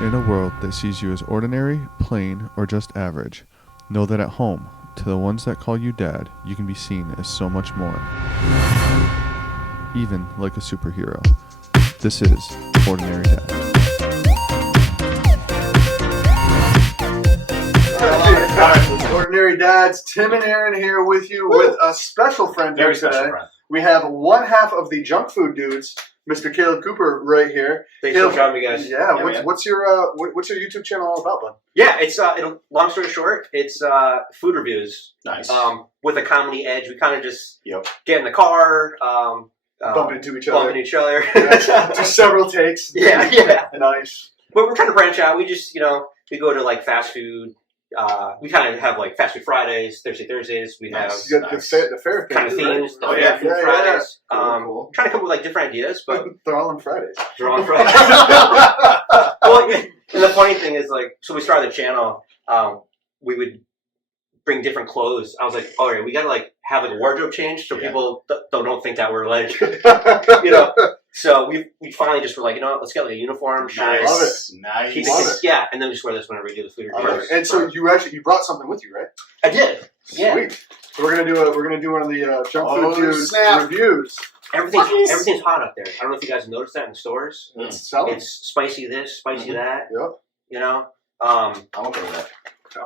In a world that sees you as ordinary, plain, or just average, know that at home, to the ones that call you dad, you can be seen as so much more. Even like a superhero. This is Ordinary Dad. Ordinary Dads, Tim and Aaron here with you with a special friend here Very today. special friend. We have one half of the Junk Food Dudes, Mr. Caleb Cooper, right here. Thanks Caleb, for having me, guys. Yeah, man. what's your YouTube channel all about, bud? Yeah, it's long story short, it's food reviews. Nice. With a comedy edge. We kind of just Yep. get in the car, Bump into each other. bumping each other. Do several takes. Yeah. Nice. But we're trying to branch out. We just, we go to like fast food. We kind of have like fast food Fridays, Thursdays. We Nice. You got the fair thing. have kind of right? themes. Oh, yeah. Food Yeah, Fridays. Cool. Trying to come up with like different ideas, but They're all on Fridays. they're on Fridays. Well, and the funny thing is, like, so we started the channel. We would bring different clothes. I was like, all right, we gotta like have like a wardrobe change so Yeah. people don't think that we're like, So we finally just were like, let's get like a uniform shirt. Love it. Nice. Keep Love it, yeah, and then we just wear this whenever we do the food All reviews. right. And so you brought something with you, right? I did. Yeah. Sweet. So we're gonna do one of the Junk Oh, Food Dudes snap. reviews. Everything's hot up there. I don't know if you guys have noticed that in the stores. It's selling. It's spicy this, spicy that. Yep. Um, I'm okay with that.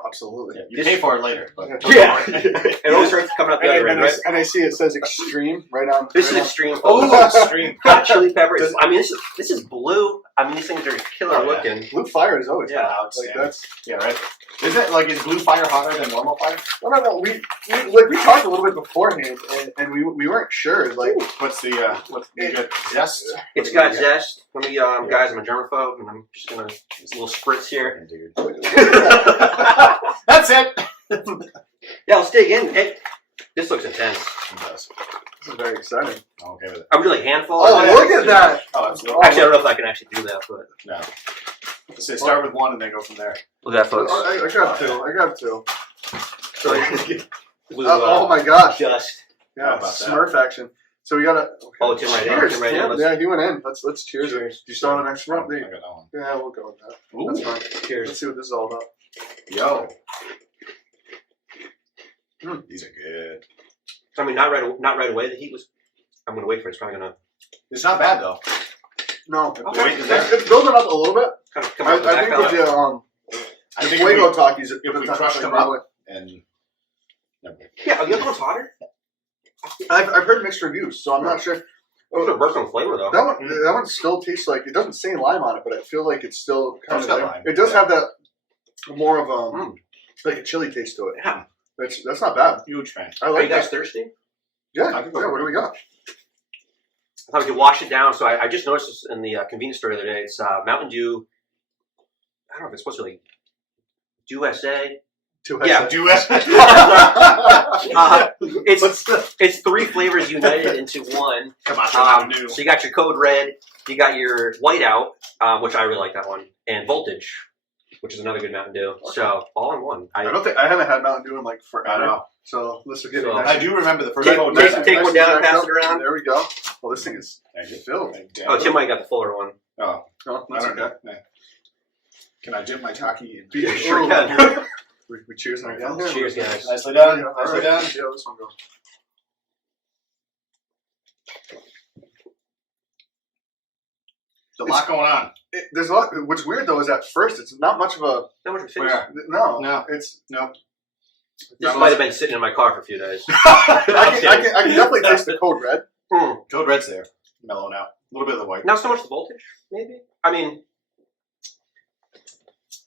Absolutely. Yeah, you pay for it later, but yeah. It always starts coming up the other end, right? And I see it says extreme right on. This is right on. extreme. oh, extreme. Hot chili peppers. I mean, this is blue. I mean, these things are killer Oh, yeah. looking. Blue fire is always Yeah, hot. Like outstanding. that's. Yeah, right. Is blue fire hotter than normal fire? I don't know. We talked a little bit beforehand, and we weren't sure. Like, What's the you got zest? It's got zest. Let me, guys, I'm a germaphobe, and I'm just gonna a little spritz here. Dude. That's it. Yeah, let's dig in. This looks intense. It does. this is very exciting. I'm okay with it. I'm really handful. Oh, look at that! Oh, absolutely. Actually, I don't know if I can actually do that, but No. Let's say start with one and then go from there. look at that, folks. I got two. I got two. Blue, Oh my gosh! dust. Yeah, How about that? Smurf action. So we gotta. Okay. Oh, Tim right now. Cheers. Tim right now. Yeah, he went in. Let's cheers. Cheers. Do you still have an extra I one? got that one. Yeah, we'll go with that. Ooh. That's fine. Let's Cheers. see what this is all about. Yo. These are good. I mean, not right away. The heat was. I'm gonna wait for it. It's probably gonna It's not bad though. No, Okay. it's building up a little bit. kind of come I out the back think with palate. the I think Fuego Takis, if we crushed them up and Yeah, the other one's hotter. I've heard mixed reviews, so I'm not sure. It's a burst on flavor though. That one still tastes like it doesn't say lime on it, but I feel like it's still kind It's of got there. lime. It does Yeah. have that more of like a chili taste to it. Yeah. That's not bad. huge fan. I Are you like guys that. thirsty? Yeah. I can go Yeah. with What do we got? I thought we could wash it down. So I just noticed this in the convenience store the other day. It's Mountain Dew. I don't know if it's supposed to be like USA. Yeah. Do it. It's three flavors united into one. Come on, new. So you got your Code Red, you got your Whiteout, which I really like that one, and Voltage, which is another good Mountain Dew. Okay. So all in one. I haven't had Mountain Dew in like I forever. know. So this will get So- me. I do remember the first Take- one. take- take one down and pass it around. There we go. Well, this thing is filled. Oh, Tim might got the fuller one. Oh, Oh, I that's don't okay. know. Can I dip my taki in? Yeah, Sure ooh. can. We cheers on Alright, again. Cheers, guys. Nicely done. All Nicely right. done. Yeah, this one goes. There's a lot going on. There's a lot. What's weird though is at first it's not much of a. That was Where? No, No. it's No. This might have been sitting in my car for a few days. I can definitely taste the Code Red. Code Red's there. Mellowing out. A little bit of the white. Not so much the Voltage, maybe. I mean,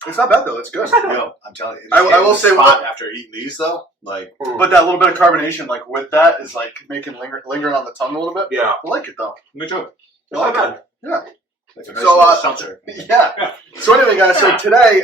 It's not bad though. It's good. Yo, I'm telling you. I will say spot what- after eating these though, like But that little bit of carbonation, like with that, is like making lingering on the tongue a little bit. yeah, I like it though. good job. it's not bad. Like a nice So, little seltzer. Yeah. So anyway, guys. So today,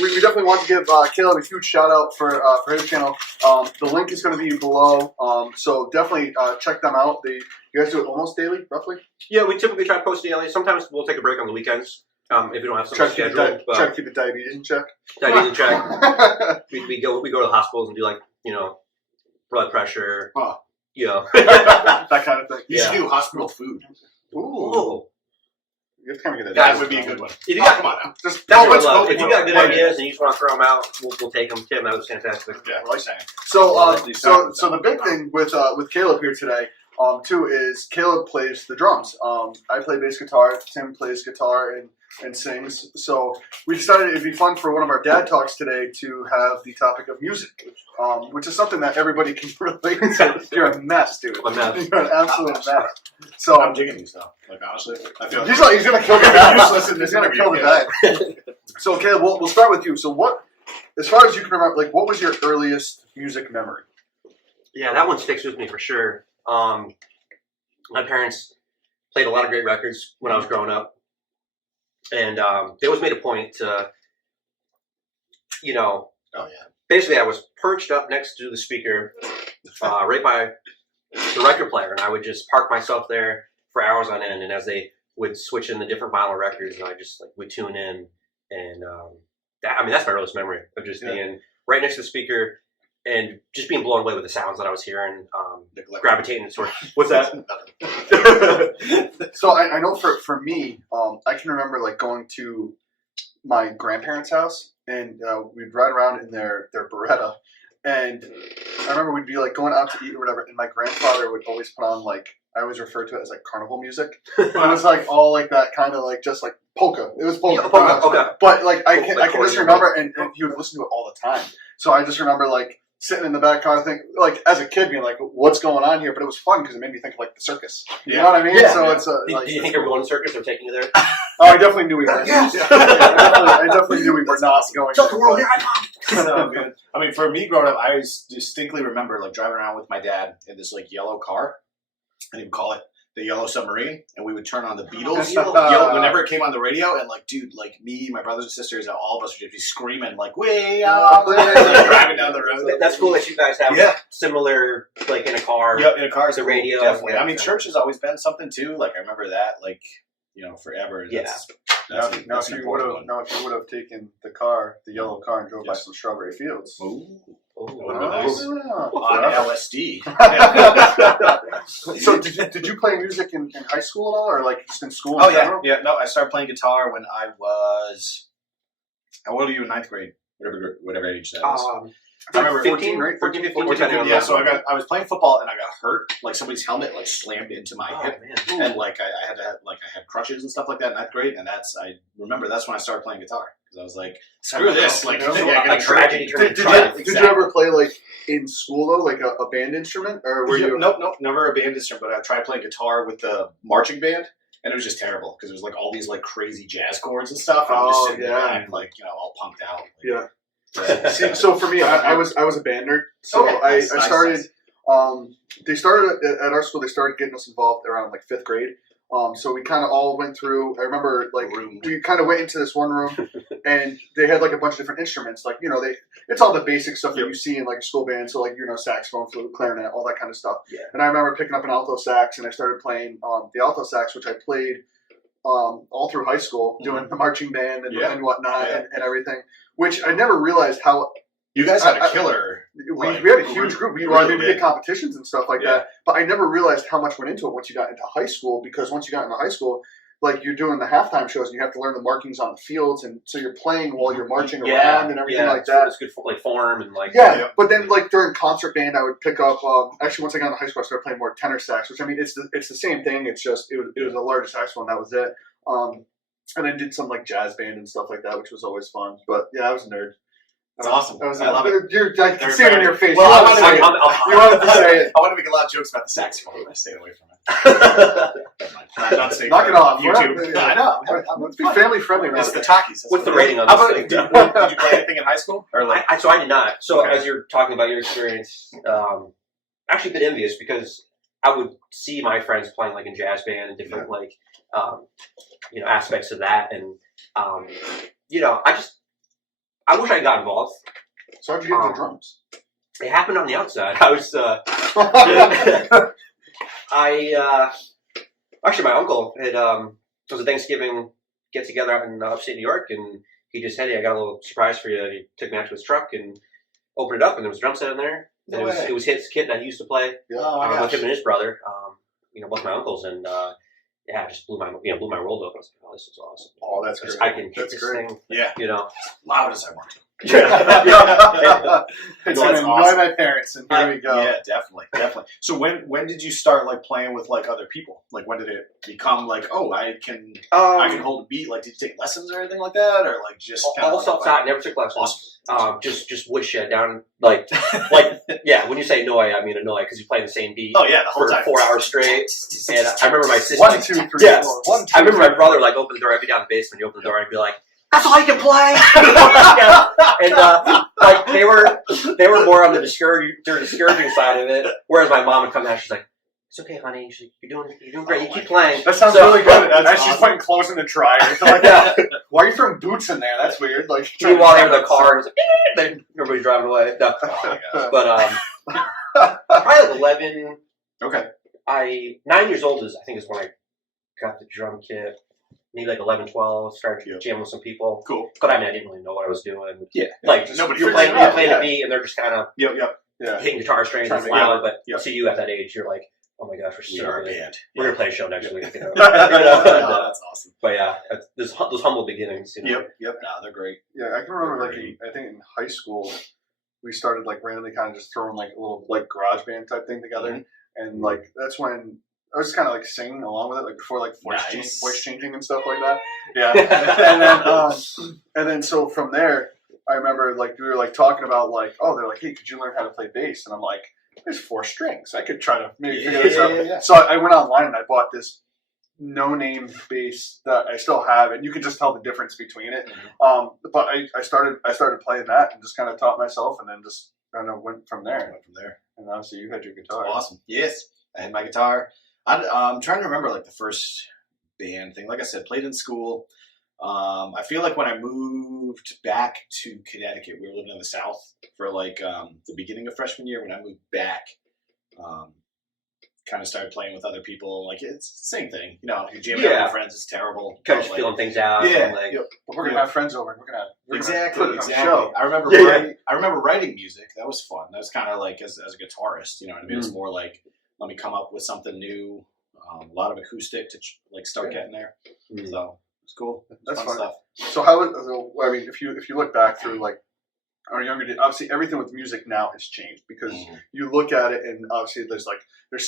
we definitely want to give Caleb a huge shout out for his channel. The link is going to be below. So definitely check them out. You guys do it almost daily, roughly. Yeah, we typically try to post daily. Sometimes we'll take a break on the weekends if we don't have Try something to keep scheduled. try to keep the diabetes in check. Diabetes in check. We go to the hospitals and do like blood pressure. Huh. You know. That kind of thing. You should do hospital food. Ooh. Ooh. You have to kind of get That would be a good one. If you Oh, got, come on now. Just that's what I let's love. go If you for got it. good Yeah. ideas and you just want to throw them out, we'll take them. Tim, that was fantastic. Yeah, what are you saying? So, These so sounds the big thing with Caleb here today, too, is Caleb plays the drums. I play bass guitar. Tim plays guitar and sings. So we decided it'd be fun for one of our dad talks today to have the topic of music, which is something that everybody can relate to. You're a mess, dude. I'm a mess. You're an absolute mess. So I'm digging these though. Like honestly, I feel he's gonna kill the bag. Useless in He's this gonna kill the interview, bag. So Caleb, we'll start with you. So what, as far as you can remember, like what was your earliest music memory? Yeah, that one sticks with me for sure. My parents played a lot of great records when I was growing up, and they always made a point to, Oh yeah. basically I was perched up next to the speaker, right by the record player, and I would just park myself there for hours on end, and as they would switch in the different vinyl records, and I just like would tune in, and that's my earliest memory of just being right next to the speaker and just being blown away with the sounds that I was hearing, gravitating towards. What's that? So I know for me, I can remember like going to my grandparents' house and we'd ride around in their Beretta, and I remember we'd be like going out to eat or whatever, and my grandfather would always put on like, I always refer to it as like carnival music. It was like all like that kind of like just like polka. It was polka. Yeah, polka, okay. But like I can just accordion. remember, and he would listen to it all the time. So I just remember like sitting in the back car, like as a kid being like, "What's going on here?" But it was fun because it made me think of like the circus. You know what I mean? Yeah. So it's Did you think you were going to circus or taking you there? Oh, I definitely knew we were. Yes. I definitely knew we were not going. Tell the world, here I come. No, man. I mean, for me growing up, I distinctly remember like driving around with my dad in this like yellow car, and he would call it the Yellow Submarine, and we would turn on the Beatles. Whenever it came on the radio, and like, dude, like me, my brothers and sisters, and all of us would just be screaming like, "We are!" like, driving down the road. That's cool that you guys have similar, like in a car. Yep, in a car, The cool, radio, definitely. yeah. I mean, church has always been something too. Like I remember that, like forever. That's Now, an if you would important have taken the car, the yellow car, and drove by Yes. some strawberry fields. one. Ooh, Oh, that would have been nice. Yeah. On LSD. So did you play music in high school at all, or like just in school? Oh in yeah, general? yeah. No, I started playing guitar when I was. How old are you in ninth grade? Whatever age that is. I remember 15, 14, 14, 15, 14, depending on yeah, the- so I was playing football and I got hurt. Like somebody's helmet like slammed into my Oh, hip, man. and like I had to have, I had crutches and stuff like that in ninth grade. And I remember that's when I started playing guitar because I was like, screw this, like So yeah, a tragedy Did you Exactly. ever play like in school though, like a band instrument, or were you? Nope, never a band instrument. But I tried playing guitar with the marching band, and it was just terrible because it was like all these like crazy jazz chords and stuff. And I'm just Oh, sitting there yeah. and like all punked out. Yeah. Yeah. See, so for me, I was a band nerd. So Okay, I nice, started. nice. They started at our school. They started getting us involved around like fifth grade. So we kind of all went through. I remember like we kind of went into this one room, and they had like a bunch of different instruments. Like it's all the basic stuff that you see in like a school band. So like saxophone, flute, clarinet, all that kind of stuff. Yeah. And I remember picking up an alto sax, and I started playing the alto sax, which I played all through high school, doing the marching band and whatnot and everything. Which I never realized how You guys had a killer. we had a huge group. We really did competitions and stuff like that. But I never realized how much went into it once you got into high school. Because once you got into high school, like you're doing the halftime shows and you have to learn the markings on the fields, and so you're playing while you're marching around and everything like that. It's good for like form and like But then like during concert band, I would pick up. Actually, once I got into high school, I started playing more tenor sax, which I mean it's the same thing. It's just it was a larger saxophone. That was it. And I did some like jazz band and stuff like that, which was always fun. But yeah, I was a nerd. It's awesome. I love it. I can see it in your face. Well, you wanted to say it. I want to make a lot of jokes about the saxophone, but I stayed away from it. I'm not saying Knock it off. YouTube. I know. Let's be family friendly. It's the talkies. What's the rating on How this about, thing? did you play anything in high school? Or like, So I did not. So Okay. as you're talking about your experience, actually a bit envious because I would see my friends playing like in jazz band and different aspects of that, and I wish I got involved. So how'd you get into the drums? It happened on the outside. I was actually my uncle had it was a Thanksgiving get together out in upstate New York, and he just said, "Hey, I got a little surprise for you." And he took me out to his truck and opened it up, and there was a drum set in there. And No way. it was his kit that he used to play oh my with gosh. him and his brother. Both my uncles, and yeah, it just blew my world open. I was like, oh, this is awesome. Oh, that's Just, great. I can hit That's this great. thing, Yeah. Loud as I want to. It's No, gonna that's annoy awesome. my parents, and here we go. Yeah, definitely. So when did you start like playing with like other people? Like when did it become like, oh, I can hold a beat? Like, did you take lessons or anything like that, or like just kind all of self-taught. Never took lessons. Awesome. Just woodshed down like yeah. When you say annoy, I mean annoy because you play the same beat. Oh yeah, the whole for time 4 hours straight. And I remember my sister. 1, 2, 3, Yeah. 4. 1, 2, I remember 3, my brother like open the door. I'd be down in the basement. You open the door and I'd be like, "That's all you can play." And like they were more on the discouraging side of it. Whereas my mom would come out, she's like, "It's okay, honey. You're doing great. You keep playing." That sounds So- really good. As That's she's awesome. putting clothes in the dryer. Like, Yeah. why are you throwing boots in there? That's weird. Like, Meanwhile, they're in the car. It's like, then everybody's driving away. No. Oh my God. But probably like 11. Okay. 9 years old I think is when I got the drum kit. Maybe like 11, 12. Started Yep. jamming with some people. Cool. But I mean, I didn't really know what I was doing. Yeah. Like just, Nobody you're figured playing, it out, a yeah. beat, and they're just kind of Yep. yeah. hitting guitar strings. Trying It's to loud, but Yep. to you at that age, you're like, oh my gosh, we're We so are a good. band. We're gonna play a show next week. You know? No, And, that's awesome. but yeah, those humble beginnings. You know? Yep. No, they're great. Yeah, I can remember like I think in high school we started like randomly kind of just throwing like a little like garage band type thing together, and like that's when I was kind of like singing along with it, like before like voice changing and stuff like that. Yeah, and then so from there, I remember like we were like talking about like, oh, they're like, hey, could you learn how to play bass? And I'm like, there's 4 strings. I could try to maybe figure this out. Yeah. So I went online and I bought this no-name bass that I still have, and you can just tell the difference between it. But I started playing that and just kind of taught myself, and then just kind of went from there. And obviously, you had your guitar. Awesome. Yes, I had my guitar. I'm trying to remember like the first band thing. Like I said, played in school. I feel like when I moved back to Connecticut, we were living in the South for like the beginning of freshman year. When I moved back, kind of started playing with other people. Like it's the same thing, you know. You're jamming out with friends. It's terrible. Kind of just feeling things out. Yeah. And, like, But we're gonna have friends over. We're gonna put Exactly. it on the show. I remember. Yeah. I remember writing music. That was fun. That was kind of like as a guitarist. You know what I mean? It's more like let me come up with something new. A lot of acoustic to like start getting there. So it's cool. That's fun fun. stuff. So how was? So, I mean, if you look back through like our younger days, obviously everything with music now has changed because you look at it and obviously there's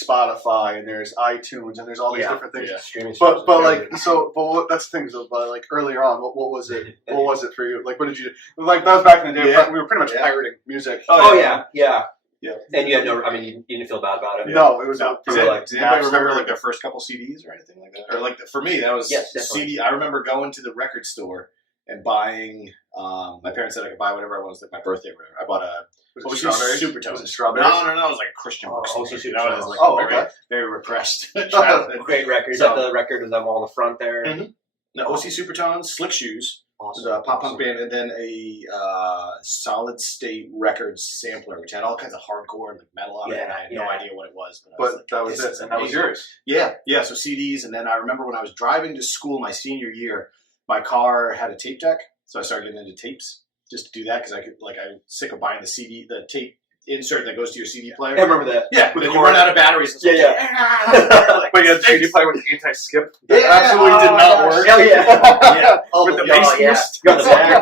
Spotify and there's iTunes and there's all these different things. Yeah. streaming But services. like so, but what, that's the thing. So, but like earlier on, what was it? What was it for you? Like, what did you do? Like that was back in the day. Yeah. We were pretty much pirating music. Oh yeah. Yeah. And you had no. I mean, you didn't feel bad about it. No, it was No. for Does, like does anybody Napster. remember like their first couple CDs or anything like that? Or like for me, that was Yes, definitely. CD. I remember going to the record store and buying. My parents said I could buy whatever I wanted, like my birthday. Or whatever. I bought a Was it OC strawberries? Supertones. Was it strawberries? No, it was like Christian Oh, bookstore. OC That was Supertones. like Oh, very, okay. very repressed childhood. Great record. Is So- that the record with them all in the front there? Mhm. No, OC Supertones, Slick Shoes, Awesome. the pop punk band, and then a Solid State Records sampler, which had all kinds of hardcore and like metal on it. And I had no idea what it was, but, I was But like, that was this it, is and that was amazing. yours. Yeah. So CDs, and then I remember when I was driving to school my senior year, my car had a tape deck, so I started getting into tapes just to do that because I was sick of buying the tape insert that goes to your CD player. I remember that. Yeah, With then the you run cord. out of batteries. And Yeah, But yeah, the CD player with the anti-skip. Yeah, absolutely did oh my not gosh. work. Hell yeah. Yeah. Oh, With the yeah, bass yeah. boost.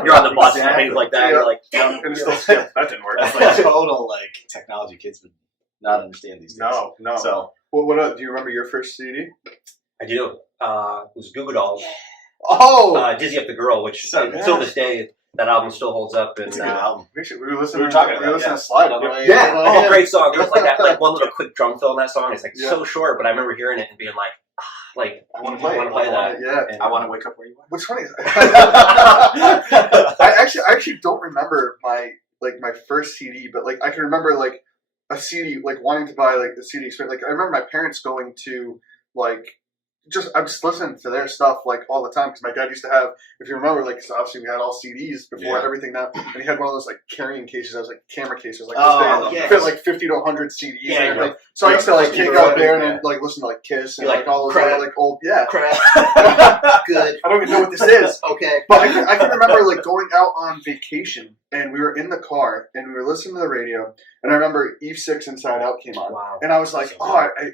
You're on the bus and Exactly. things like that. Yeah. You're like, And it still skipped. That didn't work. That's like total like technology kids would not understand these days. No. So What do you remember your first CD? I do. It was Goo Goo Dolls. Oh, Dizzy Up the Girl, which So till good. this day, that album still holds up. And it's a good album. we were listening. We were talking we about were listening it, to Slide on the yeah. way. yeah, Oh, oh, great song. There's like that, like one little quick drum fill in that song. It's like Yeah. so short, but I remember hearing it and being like, I want to play. I wanna play that. Yeah. And, I want to wake up where you are. What's funny is I actually don't remember my first CD, but like I can remember like a CD, like wanting to buy like the CD experience. Like I remember my parents going to like I'm just listening to their stuff like all the time because my dad used to have, if you remember, like so obviously we had all CDs before Yeah. everything now, and he had one of those like carrying cases. That was like camera cases, like Oh, this big, yes. fit like 50 to 100 CDs Yeah, and yeah. everything. So I used to like Yeah. take out there and Yeah. then like listen to like Kiss and You like all those crap. other like old crap. Good. I don't even know what this is. Okay. But I can remember like going out on vacation and we were in the car and we were listening to the radio and I remember Eve 6 Inside Out came on Wow. and I was like, So oh, I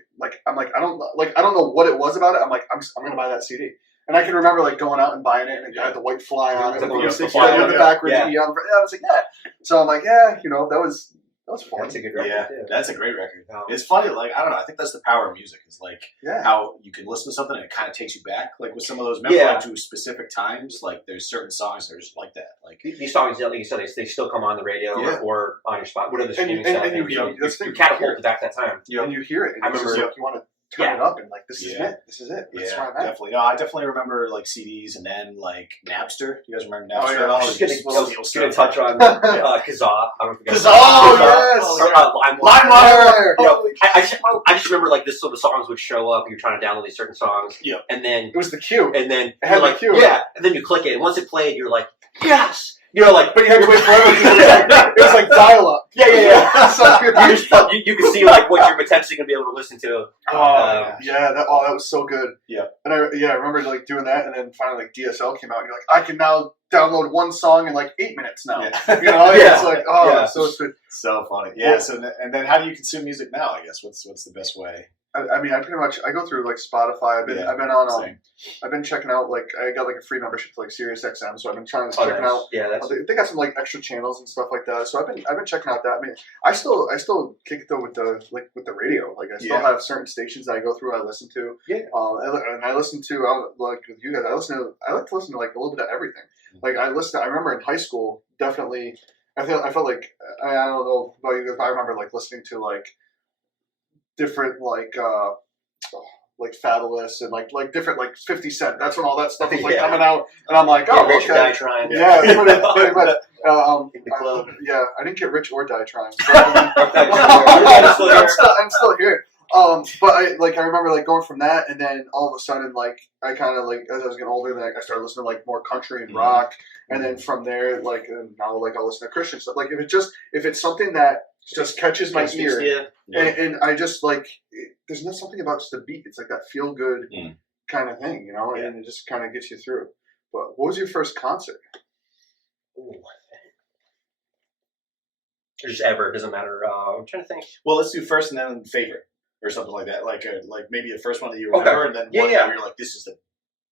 don't know what it was about it. it. I'm like, I'm gonna buy that CD. And I can remember like going out and buying it, and it had the white fly on it, The with fly the on the it, backwards yeah. E on. Yeah, I was like, yeah. So I'm like, yeah, you know, that was fun. That's a good record. Yeah, too. that's a great record. Um, It's funny, like I don't know. I think that's the power of music. Is like Yeah. how you can listen to something and it kind of takes you back. Like with some of those, remember Yeah. like to specific times. Like there's certain songs that are just like that. Like These songs, like you said, they still come on the radio Yeah. or on your spot, whatever the And you- streaming stuff. and you- you know, that's the you're thing, catapulted back that time. And you hear it, and I it's just remember- like you want to turn Yeah. it up, and like this is Yeah. it. This is it. That's yeah, where I'm at. definitely. No, I definitely remember like CDs and then like Napster. You guys remember Oh, Napster yeah. at all? I was just Just gonna steal touch stuff. on Kazaa. I don't forget. Kazaa, Oh, yes. Or, LimeWire. LimeWire. You know, I just remember like this sort of songs would show up. You're trying to download these certain songs. Yep. And then It was the cue. and then had you're the like cue. yeah, and then you click it, and once it played, you're like yes. You know, like But you had to wait forever because it was like dial up. yeah. So good. you can see like what you're potentially gonna be able to listen to. Oh yeah, that was so good. Yeah. And I remember like doing that, and then finally like DSL came out, and you're like, I can now download one song in like 8 minutes now. Yeah. You know, Yeah. it's like Yeah. so it's good. So funny. Yeah. So and then how do you consume music now? I guess what's the best way? I mean, I pretty much I go through like Spotify. I've been on same. I've been checking out like I got like a free membership to like SiriusXM, so I've been trying to checking out. Yeah, that's They got some like extra channels and stuff like that. So I've been checking out that. I mean, I still kick it though with the radio. Like I still Yeah. have certain stations that I go through. I listen to. Yeah. And I listen to like with you guys. I like to listen to like a little bit of everything. Like I remember in high school, definitely. I felt like I don't know about you guys, but I remember like listening to like different like Fabulous and like different like 50 Cent. That's when all that stuff was like Yeah. coming out, and I'm like, oh, Rich or Die okay. Trying. Yeah, pretty much. In the club. Yeah, I didn't get Rich or Die Trying. So I'm still here. But I remember like going from that, and then all of a sudden, like I kind of like as I was getting older, like I started listening to like more country and rock, and then from there, like now like I'll listen to Christian stuff. Like if it's something that just catches my ear, and I just like there's not something about just the beat. It's like that feel good kind of thing, you know, and it just kind of gets you through. But what was your first concert? Ooh. Just ever, doesn't matter. I'm trying to think. Well, let's do first and then favorite or something like that. Like maybe the first one that you remember, and then one where you're like, this is the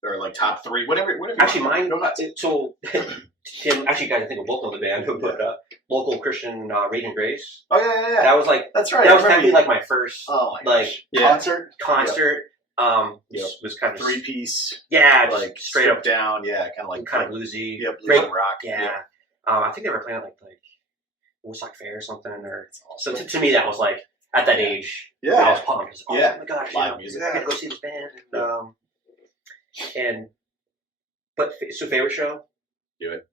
or like top three, whatever. Actually, mine. So, Tim. Actually, guys, I think we both know the band, but local Christian Raging Grace. Oh yeah. That was like That's right. that was technically like my first oh my like gosh. Yeah. Concert? concert. Yep. Was kind of 3-piece, yeah, just like straight up, down, yeah, kind of bluesy. yeah, blues Great. and rock, Yeah. I think they were playing at like Woodstock Fair or something, or so. To me, that was like at that age. I Yeah. was pumped. I was like, oh my gosh, live music. I gotta go see this band. So favorite show. Do it.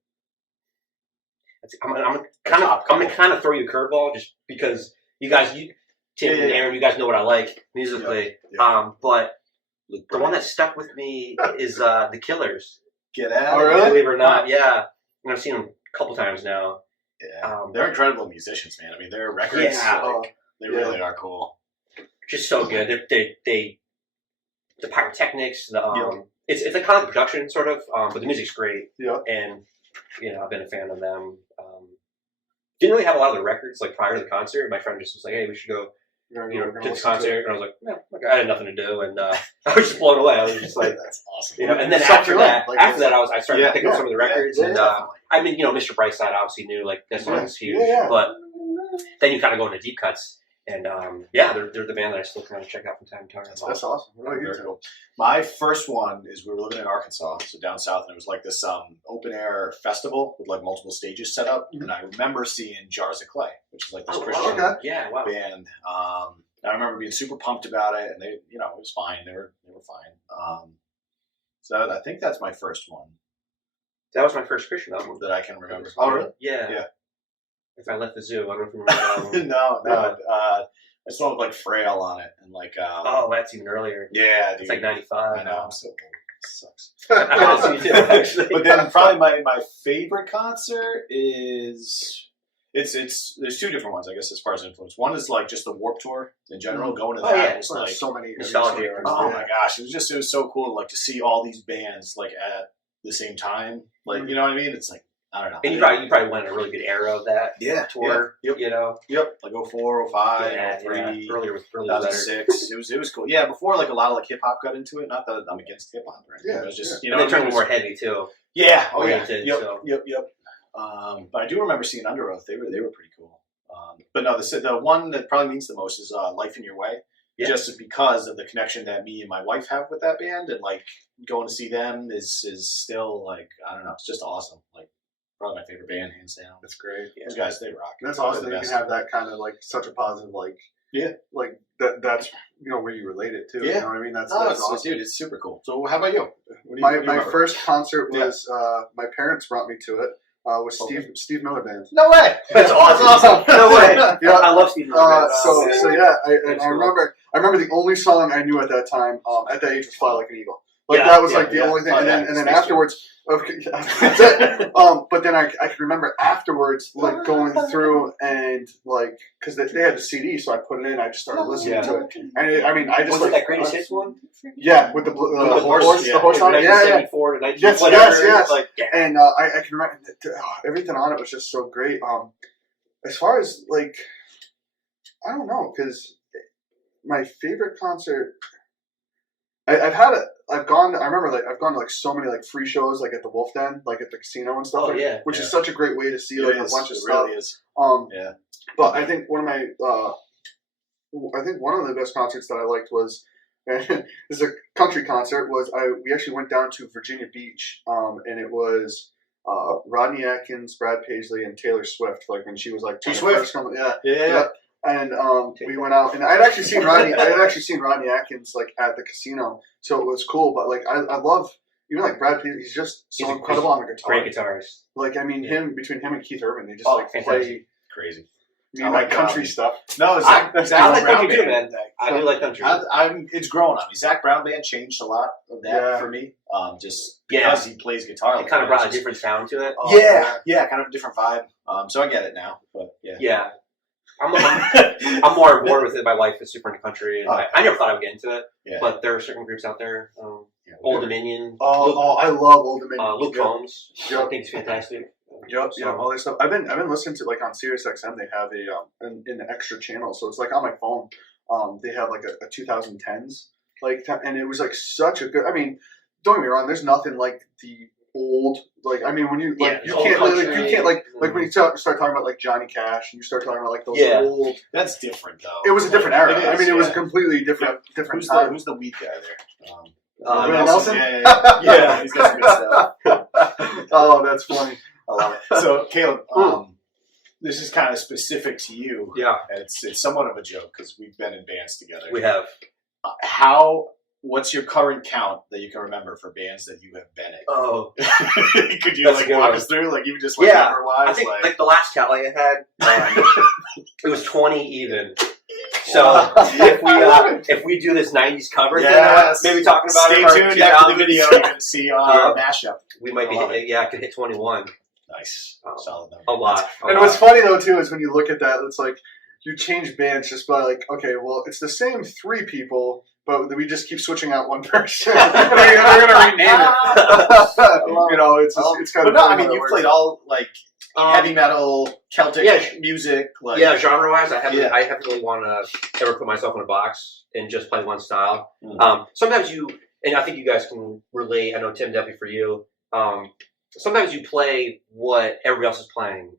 I'm gonna kind of throw you a curveball just because you guys, Tim and Aaron, you guys know what I like musically. Yeah. But the one that stuck with me is The Killers. Get out. Oh, really? Believe it or not, yeah. And I've seen them a couple times now. Yeah. They're incredible musicians, man. I mean, their records, they really are cool. Just so good. They the pyrotechnics, it's a kind of production sort of, but the music's great. Yeah. And I've been a fan of them. Didn't really have a lot of the records like prior to the concert. My friend just was like, "Hey, we should go, to the concert." And I was like, "No, I had nothing to do," and I was just blown away. I was just like, that's awesome. and then Suck after you that, in. I started picking up some of the records, and definitely. I mean, Mr. Brightside obviously knew like this song was huge, Yeah. but then you kind of go into deep cuts, and they're the band that I still kind of check out from time to time. That's awesome. What about you Very two? cool. My first one is we were living in Arkansas, so down south, and it was like this open air festival with like multiple stages set up. And I remember seeing Jars of Clay, which is like this Christian Yeah, wow. band. I remember being super pumped about it, and they, it was fine. They were fine. So I think that's my first one That was my first Christian album. that I can remember. Oh, really? Yeah. Yeah. If I left the zoo, I don't know if you remember that album. No. I saw with like Frail on it, and like. Oh, that's even earlier. Yeah, dude. It's like 95. I know. I'm so old. It sucks. That's me too, actually. But then probably my favorite concert is there's two different ones, I guess, as far as influence. One is like just the Warped Tour in general, going to that. yeah. It's There's like, so many nostalgia. oh my gosh, it was so cool like to see all these bands like at the same time. Like, you know what I mean? It's like I don't know. And you probably went in a really good era of that tour. Yep. You know. Yep. Like 04, 05, Yeah, 03, earlier was really better. 2006. It was cool. Yeah, before like a lot of like hip hop got into it. Not that I'm against hip hop or anything. Yeah, It was just yeah. you know And they turned it was- more heavy too. Yeah. Oh yeah. oriented, Yep. so. Yep. But I do remember seeing Under Oath. They were pretty cool. But no, the one that probably means the most is Life in Your Way. Yeah. Just because of the connection that me and my wife have with that band, and like going to see them is still like I don't know, it's just awesome. Like probably my favorite band, hands down. That's great. Those guys, they rock. That's awesome They're that the you best. can have that kind of like such a positive like like that's where you relate it to. Yeah. You know what I mean? That's It's, awesome. dude, it's super cool. So how about you? What do My what do you remember? first concert was my parents brought me to it. Was Steve Miller Band. No way. That's awesome. No way. Yeah. I love Steve Miller. So yeah, I That's cool. remember the only song I knew at that time at that age was "Fly Like an Eagle." Like Yeah, that was yeah, like the yeah. only thing, Oh, and yeah. then Space afterwards, okay, that's it. But then I can remember afterwards like going through and like because they had the CD, so I put it in. I just started listening to it, and I just Was like it that greatest hits one? yeah with the the horse horse, the horse yeah. on it. Yeah. 1974 to Yes, whatever. yes. Like, And I can remember everything on it was just so great. As far as like, I don't know, because my favorite concert, I've gone to like so many like free shows like at the Wolf Den, like at the casino and stuff. Oh, yeah. which Yeah. is such a great way to see like a bunch of It stuff. really is. Yeah. But I think one of my I think one of the best concerts that I liked was. This is a country concert. We actually went down to Virginia Beach, and it was Rodney Atkins, Brad Paisley, and Taylor Swift. Like when she was like T-Swift? first coming, yeah. Yeah. And we went out, and I had actually seen Rodney Atkins like at the casino, so it was cool. But like I love even like Brad Paisley. He's just so He's incredible on the guitar. great guitarist. Like I mean, between him and Keith Urban, they just Oh, like fantastic. play. Crazy. I mean, like country stuff. No, Zach I like Brown country too, Band. man. I do like country. It's growing on me. Zach Brown Band changed a lot of that Yeah. for me. Just Yeah. because he plays guitar. It kind of brought a different sound to it. Yeah, kind of a different vibe. So I get it now. But yeah. Yeah. I'm more bored with it. My wife is super into country, and I never thought I would get into it. Yeah. But there are certain groups out there. Yeah, Old Dominion. I love Old Dominion. Luke Yep. Combs. I Yep. think he's fantastic. Yep, So- all this stuff. I've been listening to like on SiriusXM. They have an extra channel, so it's like on my phone. They have like a 2010s and it was like such a good. I mean, don't get me wrong. There's nothing like the old like. I mean, when you like you old can't like, country. you can't like when you start talking about like Johnny Cash and you start talking about like those Yeah. old. That's different though. It was a different era. It is, I mean, it was a yeah. completely different Who's time. the weed guy there? Willie Nelson? Yeah, he's got some good stuff. Oh, that's funny. I love it. So, Caleb, this is kind of specific to you. Yeah, And it's somewhat of a joke because we've been in bands together. we have. What's your current count that you can remember for bands that you have been in? Oh, Could you That's a like good walk one. us through, like even just like Yeah, number-wise? I think like, like the last tally I had, it was 20 even. So if we do this 90s cover Yes. thing, maybe talking about stay it, or tuned after the 2000s, video. You're gonna see our mashup. we might be I love it. I could hit 21. Nice, Oh. solid number. A lot. And what's funny though too is when you look at that, it's like you change bands just by like, okay, well, it's the same three people, but we just keep switching out one person. They're gonna rename it. You know, it's kind But of. no, funny I mean how that you've works. played all like heavy metal, Celtic Yeah. music. Like Yeah, genre wise, I haven't really want to ever put myself in a box and just play one style. Mhm. Sometimes and I think you guys can relate. I know Tim, definitely for you. Sometimes you play what everybody else is playing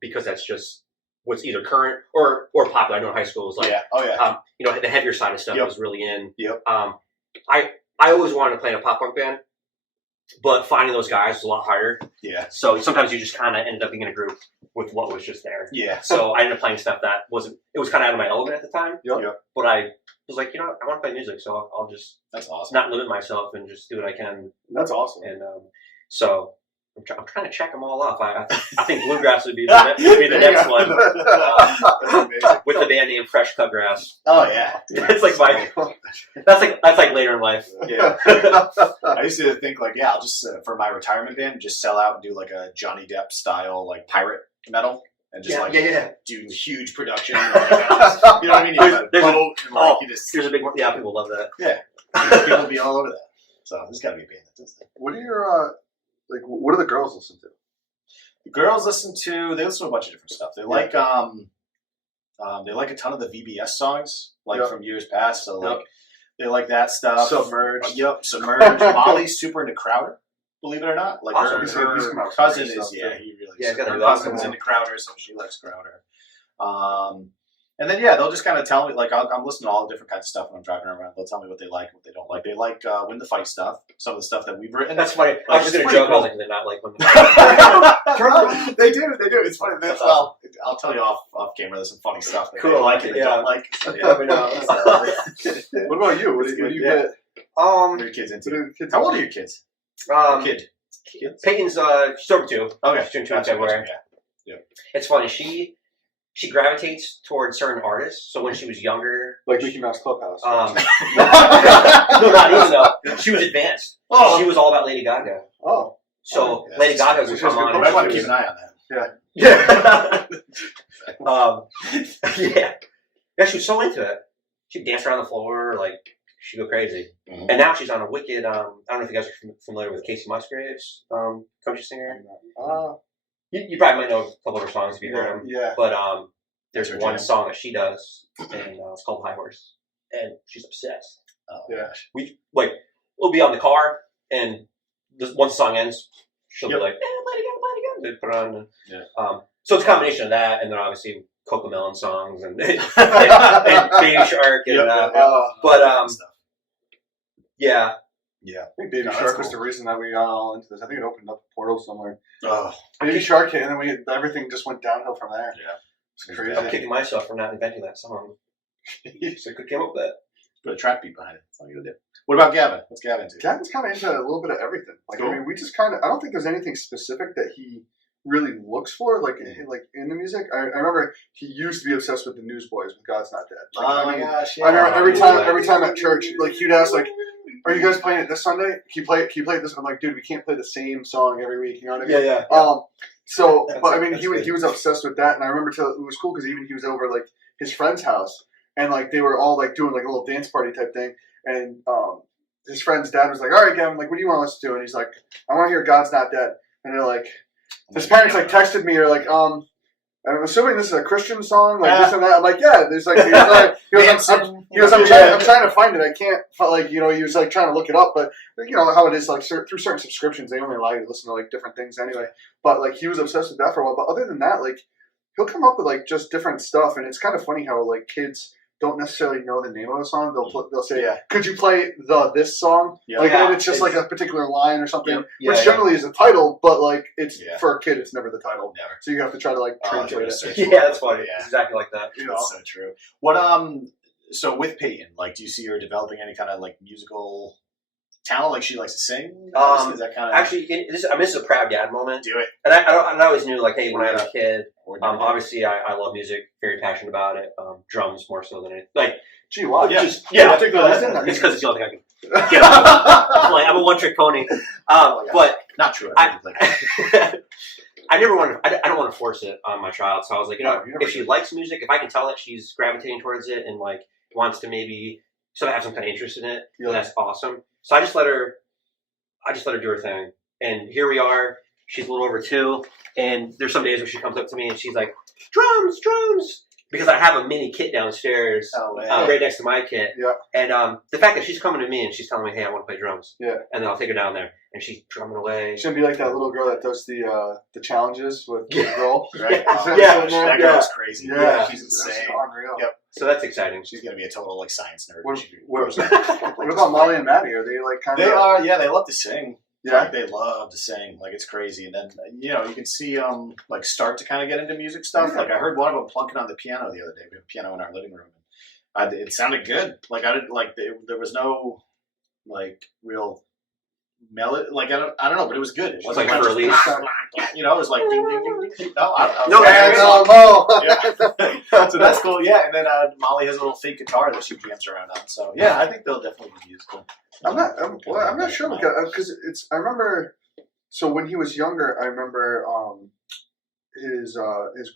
because that's just what's either current or popular. I know in high school it was like, the heavier side of stuff Yep. was really in. Yep. I always wanted to play in a pop punk band, but finding those guys was a lot harder. Yeah. So sometimes you just kind of ended up being in a group with what was just there. Yeah. So I ended up playing stuff that it was kind of out of my element at the time. Yep. But I was like, I want to play music, so I'll just That's awesome. not limit myself and just do what I can. That's awesome. And so I'm trying to check them all off. I think Bluegrass would be the next one That's amazing. with the band name Fresh Cut Grass. Oh yeah. That's like that's like later in life. Yeah. I used to think like, I'll just for my retirement band, just sell out and do like a Johnny Depp style like pirate metal and just do huge production. Like, you know what I mean? You have a There's a- boat and like you just Here's a big one. Yeah, people love that. people will be all over that. So there's got to be a band that does that. What are your what do the girls listen to? The girls listen to a bunch of different stuff. They like a ton of the VBS songs, like from years past. So like they like that stuff. Submerged. Submerged. Molly's super into Crowder, believe it or not. Like Awesome. her cousin is, stuff, he really Yeah, her got cousin's into Crowder, so she likes Crowder. And then they'll just kind of tell me, like I'm listening to all different kinds of stuff when I'm driving around. They'll tell me what they like, what they don't like. They like Win the Fight stuff, some of the stuff that we've written. That's funny. I was just gonna joke. I was like, they're not like when. They do. It's funny. Well, I'll tell you off camera. There's some funny stuff that they like and they don't like. So, yeah. What about you? What do you get? What are your kids into? How old are your kids? Kids. Peyton's she's over 2. Okay, She's turning 2 in February. Yeah. It's funny. She gravitates towards certain artists. So when she was younger, Like Mickey Mouse Clubhouse. no, not even though. She was advanced. Oh. She was all about Lady Gaga. Oh. So Yeah, Lady Gaga would come on. You might want to keep an eye on that. Yeah. Yeah, she was so into it. She'd dance around the floor, like she'd go crazy. Mm-hmm. And now she's on a wicked. I don't know if you guys are familiar with Casey Musgraves, country singer. You probably might know a couple of her songs if you heard them. Yeah. But there's Her one jam. song that she does, and it's called High Horse, and she's obsessed. Oh, Yeah. We'll be on the car, and once the song ends, she'll Yep. be like, "Let it go." They put it on. Yeah. So it's a combination of that, and then obviously Coco Melon songs and Baby Shark, and yeah. Yeah. I think Baby No, Shark that's was cool. the reason that we got all into this. I think it opened up a portal somewhere. Oh, Baby Shark hit, and then everything just went downhill from there. yeah. It's I'm crazy. kicking myself for not inventing that song. So I could came up with that. Put a track beat behind it. That's all you gotta do. What about Gavin? What's Gavin into? Gavin's kind of into a little bit of everything. Like, Cool. I mean, we just kind of, I don't think there's anything specific that he really looks for, like in the music. I remember he used to be obsessed with the Newsboys, with God's Not Dead. Like, Oh I my mean, gosh! I remember every time at church, like he'd ask, like, "Are you guys playing it this Sunday? Can you play it this?" I'm like, "Dude, we can't play the same song every week." You know what I mean? Yeah. So, That's but it, I mean, that's he was obsessed with that, and I remember it was cool because even he was over like his friend's house, and like they were all like doing like a little dance party type thing, and his friend's dad was like, "All right, Gavin, like, what do you want us to do?" And he's like, "I want to hear God's Not Dead," and they're like, his parents like texted me or like, I'm assuming this is a Christian song, like this and that. I'm like, yeah. There's like, I'm trying to find it. I can't. Like, you know, he was like trying to look it up, but you know how it is. Like through certain subscriptions, they only allow you to listen to like different things anyway. But like, he was obsessed with that for a while. But other than that, like, he'll come up with like just different stuff, and it's kind of funny how like kids don't necessarily know the name of a song. They'll say, "Could you play this song?" Yeah. Like, Yeah, and it's just like a particular line or something, Yeah, which yeah. generally is a title, but like it's Yeah. for a kid, it's never the title. Never. So you have to try to like translate it. search Yeah, for it. that's funny. Yeah. It's exactly like that. You know, That's so true. What so with Peyton, like, do you see her developing any kind of like musical talent? Like, she likes to sing. Is that kind of Actually, this is a proud dad moment, do it? and I always knew like, hey, when I have a kid, Or obviously I love music, very passionate about it. Drums more so than anything. Like, gee, why? Yeah. Yeah, particular reason. it's because it's the only thing I can get on. Like, I'm a one-trick pony. But not true. I never want to. I don't want to force it on my child. So I was like, you know, No, you never if she likes music, if I can tell that she's gravitating towards it and like wants to maybe sort of have some kind of interest in it, then that's awesome. So I just let her do her thing. And here we are. She's a little over 2, and there's some days where she comes up to me and she's like, drums, because I have a mini kit downstairs, right next to my kit. Yeah. And the fact that she's coming to me and she's telling me, hey, I want to play drums. Yeah. And then I'll take her down there, and she's drumming away. Shouldn't be like that little girl that does the challenges with the girl. Right? Yeah. That girl's crazy. Yeah, She's that's insane. unreal. Yep. So that's exciting. She's gonna be a total like science nerd. What- when she what- grows up. What about Molly and Maddie? Are they like kind They of? are. Yeah, they love to sing. Yeah. Like, they love to sing. Like, it's crazy. And then you know you can see like start to kind of get into music stuff. Yeah. Like, I heard one of them plunking on the piano the other day. We have a piano in our living room. It sounded good. Like, I didn't like there was no like real melody. Like, I don't know, but it was good. It wasn't like just, Furley. you know, it was like ding ding ding ding. No, I don't No, know. Yeah. So that's cool. Yeah, and then Molly has a little fake guitar that she jams around on. So yeah, I think they'll definitely be musical. I'm not sure because it's. I remember. So when he was younger, I remember his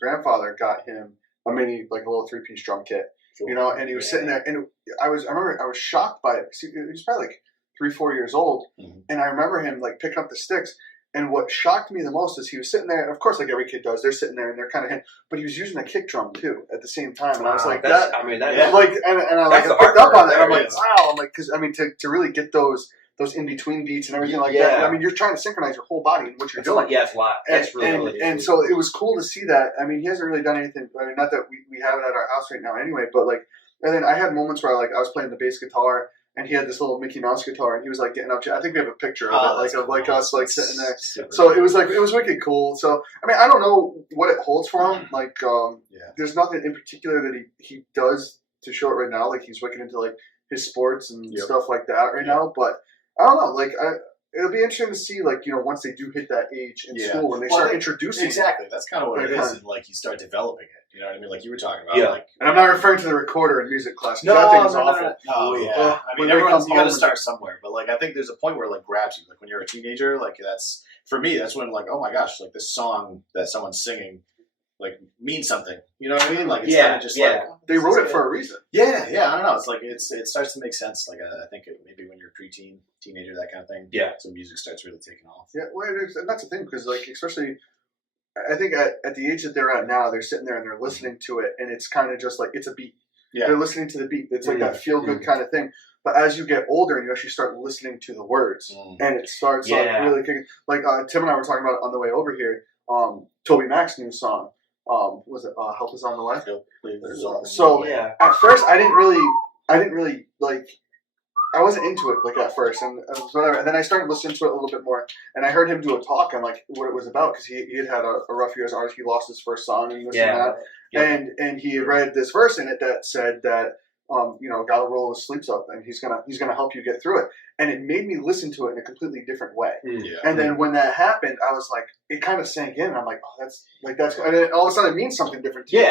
grandfather got him a mini, like a little 3-piece drum kit. You know, and he was sitting there, and I remember I was shocked by it. He was probably like 3-4 years old, Mhm. and I remember him like picking up the sticks, And what shocked me the most is he was sitting there, and of course, like every kid does, they're sitting there and they're kind of, but he was using a kick drum too at the same time, and I was like, that's, that, I mean, that yeah. is, like, and I like That's the picked hard up on part it. And I'm there, like, is- wow, I'm like, because I mean, to really get those in between beats and everything like that. Yeah. I mean, you're trying to synchronize your whole body and what you're it's a doing. lot. Yeah, it's a lot. It's really And so it was cool to see that. I mean, he hasn't really done anything. I mean, not that we have it at our house right now anyway, but like, and then I had moments where I was playing the bass guitar and he had this little Mickey Mouse guitar and he was like getting up to, I think we have a picture of it, like of like us like sitting there. So it was wicked cool. So I mean, I don't know what it holds for him. Like, there's nothing in particular that he does to show it right now. Like he's wicked into like his sports and stuff like that right now. But I don't know. Like it'll be interesting to see, like, you know, once they do hit that age in school when they start introducing. Exactly, that's kind of what it is. And like you start developing it. You know what I mean? Like you were talking about. Yeah. Like, And I'm not referring to the recorder in music class. no, That thing is no, awful. no. Oh yeah. I When mean, they everyone's come you got to home start somewhere. But like, I think there's a point where it like grabs you. Like when you're a teenager, like that's for me. That's when like, oh my gosh, like this song that someone's singing, like means something. You know what I mean? Like it's kind of just like They wrote it for a reason. Yeah. I don't know. It's like it starts to make sense. Like I think maybe when you're preteen, teenager, that kind of thing. Yeah. So music starts really taking off. Yeah, well, and that's the thing, because like especially, I think at the age that they're at now, they're sitting there and they're listening to it, and it's kind of just like it's a beat. Yeah. They're listening to the beat. It's like that feel good kind of thing. But as you get older, and you actually start listening to the words, and it starts like really kicking. Like Tim and I were talking about on the way over here. Toby Mac's new song. Was it Help Is on the Way? So at first I didn't really like. I wasn't into it like at first, and whatever. And then I started listening to it a little bit more, and I heard him do a talk on like what it was about, because he had a rough year as an artist. He lost his first song and this and that, and he had read this verse in it that said that you know, gotta roll his sleeves up, and he's gonna help you get through it. And it made me listen to it in a completely different way. And then when that happened, I was like, it kind of sank in. And I'm like, oh, that's, and then all of a sudden it means something different to you.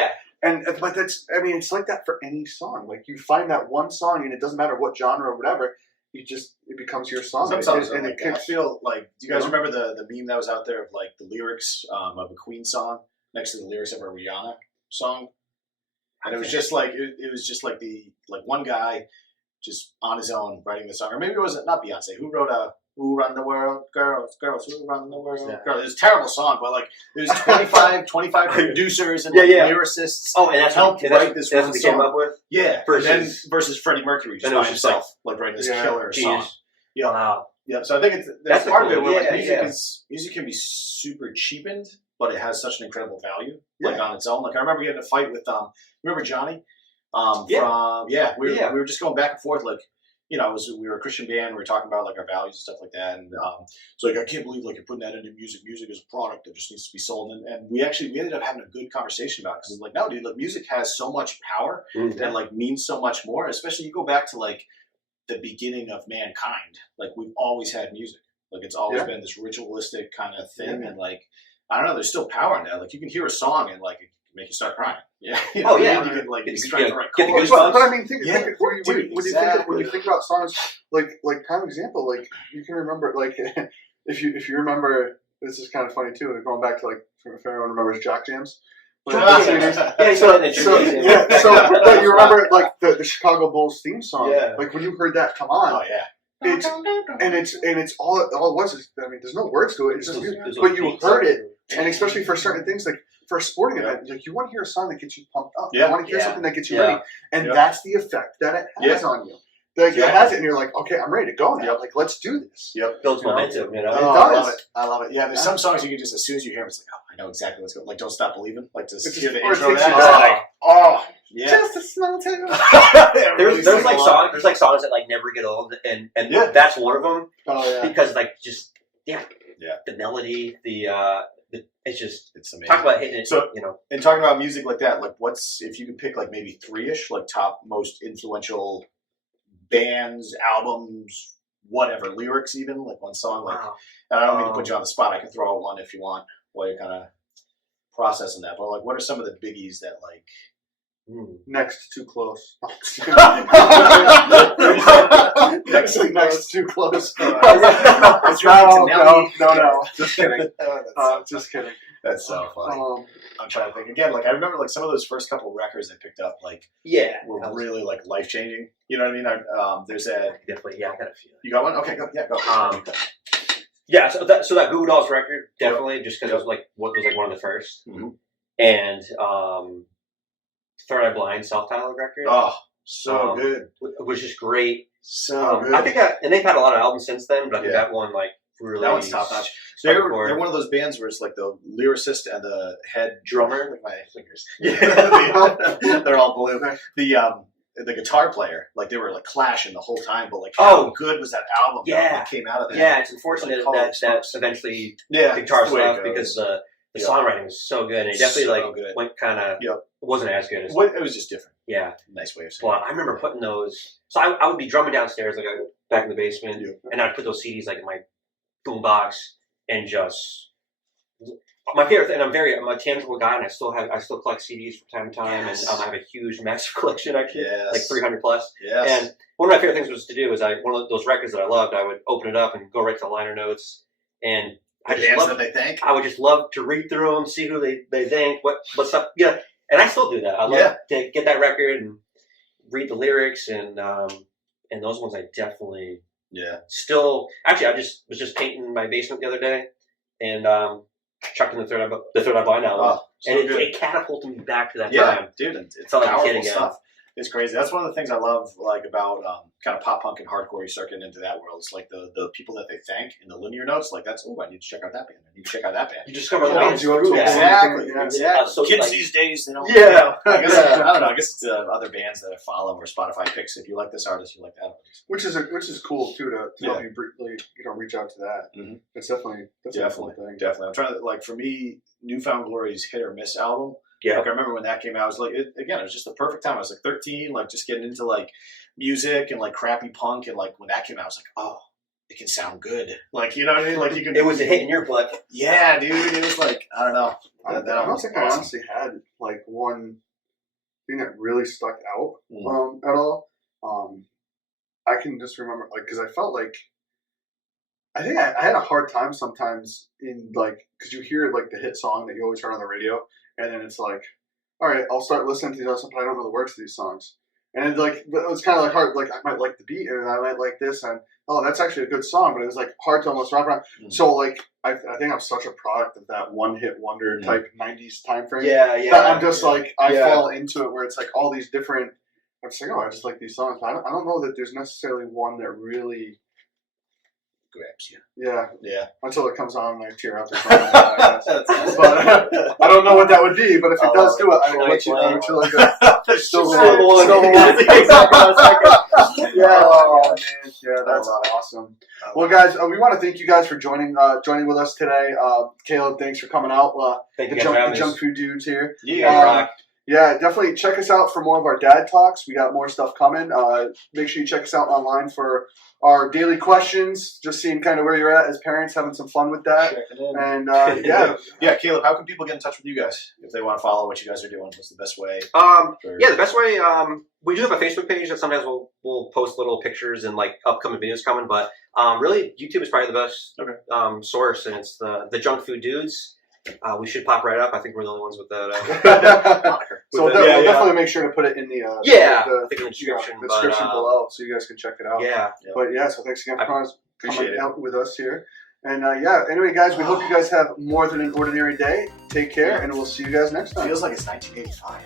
But that's, I mean, it's like that for any song. Like you find that one song, and it doesn't matter what genre or whatever, it becomes your song. Some songs and like, I feel like, do you guys remember the meme that was out there of like the lyrics of a Queen song next to the lyrics of a Rihanna song? And it was just like it was just like one guy just on his own writing the song, or maybe it wasn't not Beyonce who wrote "Who Run the World, Girls, Who Run the World, Girls." It was a terrible song, but like there's 25 producers and lyricists. Oh, and that's helped write this one what he song. came up with. Yeah, versus Freddie Mercury just by himself, like writing this killer song. Yeah, wow. Yeah. So I think that's That's part of cool. it. Where like Yeah, music can be super cheapened, but it has such an incredible value, like on its own. Like I remember getting in a fight with remember Johnny? We were just going back and forth, like, you know, we were a Christian band, we were talking about like our values and stuff like that, and so like I can't believe like you're putting that into music. Music is a product that just needs to be sold, and we ended up having a good conversation about it, because it's like, no, dude, like music has so much power and like means so much more. Especially you go back to like the beginning of mankind, like we've always had music, like it's always been this ritualistic kind of thing, and like I don't know, there's still power in that. Like you can hear a song and like it can make you start crying. Yeah. You know, you can like you try to write chords. But I mean, think when you think about songs, like kind of example, like you can remember, like if you remember, this is kind of funny too. Going back to like if everyone remembers Jock Jams. So but you remember like the Chicago Bulls theme song, like when you heard that come on, it's all it was is, I mean, there's no words to it, it's just music, but you heard it, and especially for certain things, like for a sporting event, like you want to hear a song that gets you pumped up, you want to hear something that gets you ready, and that's the effect that it has on you. Like it has it, and you're like, okay, I'm ready to go now. Like, let's do this. Builds momentum, you know. I love it. Yeah, there's some songs you can just, as soon as you hear them, it's like, oh, I know exactly what's going. Like, Don't Stop Believing. Like, just hear the intro. Just a small tale. There's like songs that like never get old, and that's one of them. Because like just the melody, it's amazing. Talk about hitting it. So you know, and talking about music like that, like what's if you could pick like maybe 3-ish, like top most influential bands, albums, whatever, lyrics, even like one song, like, and I don't mean to put you on the spot, I can throw out one if you want while you're kind of processing that, but like what are some of the biggies that like Next Too Close. Next Too Close. No. Just kidding. Just kidding. That's so funny. I'm trying to think again. Like I remember, like some of those first couple records I picked up, like were really like life changing. You know what I mean? There's a definitely. Yeah, I got a few. You got one? Okay, go. Yeah, go. Yeah, so that Goo Goo Dolls record, definitely, just because it was like one of the first. Mm-hmm. And Third Eye Blind self-titled record. Oh, so good. It was just great. So good. I think and they've had a lot of albums since then, but I think that one like really that one's top notch. They're one of those bands where it's like the lyricist and the head drummer, like my fingers. Yeah, they're all blue. The guitar player, like they were like clashing the whole time, but like how good was that album? That came out of that. Yeah, it's unfortunate that eventually the guitar left because the songwriting was so good, and it definitely went kind of wasn't as good as it was just different. Yeah, nice way of saying. But I remember putting those. So I would be drumming downstairs, like back in the basement, and I'd put those CDs like in my boombox and just. My favorite, and I'm a tangible guy, and I still collect CDs from time to time, and I have a huge, massive collection actually, like 300 plus. Yes. And one of my favorite things was to do is one of those records that I loved, I would open it up and go right to the liner notes, and I would just love to read through them, see who they think, what stuff, and I still do that. I love to get that record and read the lyrics, and those ones I definitely still. Actually, I was just painting my basement the other day, and chucked in the Third Eye Blind album, and it catapulted me back to that time. Dude, it's powerful stuff. It's crazy. That's one of the things I love, like about kind of pop punk and hardcore. You start getting into that world. It's like the people that they thank in the linear notes. Like I need to check out that band. I need to check out that band. You discover the bands through that. Exactly. So kids these days, they don't. Yeah. I don't know. I guess it's other bands that I follow or Spotify picks. If you like this artist, you like that artist. Which is cool too to help you reach out to that. Mm-hmm. It's definitely a cool thing. Definitely. I'm trying to for me, Newfound Glory's Hit or Miss album. Yeah, like I remember when that came out. I was like, it was just the perfect time. I was like 13, like just getting into like music and like crappy punk, and like when that came out, I was like, oh, it can sound good. Like you know what I mean? Like you can. It was a hit in your blood. Yeah, dude. It was like I don't know. I don't think I honestly had like one thing that really stuck out at all. I can just remember because I felt like. I think I had a hard time sometimes in because you hear like the hit song that you always heard on the radio. And then it's like, all right, I'll start listening to these songs, but I don't know the words to these songs. And it was kind of like hard. Like I might like the beat, and I might like this, and that's actually a good song. But it was like hard to almost wrap around. Mm-hmm. So like I think I'm such a product of that one hit wonder type '90s time frame. Yeah. I'm just like I fall into it where it's like all these different. I'm just like, I just like these songs. But I don't know that there's necessarily one that really. Grabs you. Yeah. Until it comes on and I tear up. But I don't know what that would be. But if it does do it, I will let you know. Yeah, that's awesome. Well, guys, we want to thank you guys for joining with us today. Caleb, thanks for coming out. Thank you the Junk Food Dudes here. Yeah, definitely check us out for more of our dad talks. We got more stuff coming. Make sure you check us out online for our daily questions, just seeing kind of where you're at as parents, having some fun with that. And Caleb, how can people get in touch with you guys if they want to follow what you guys are doing? What's the best way? The best way. We do have a Facebook page that sometimes we'll post little pictures and like upcoming videos coming, but really YouTube is probably the best source, and it's the Junk Food Dudes. We should pop right up. I think we're the only ones with that moniker. So we'll definitely make sure to put it in the description below, so you guys can check it out. But so thanks again for coming out with us here. And anyway, guys, we hope you guys have more than an ordinary day. Take care, and we'll see you guys next time. Feels like it's 1985.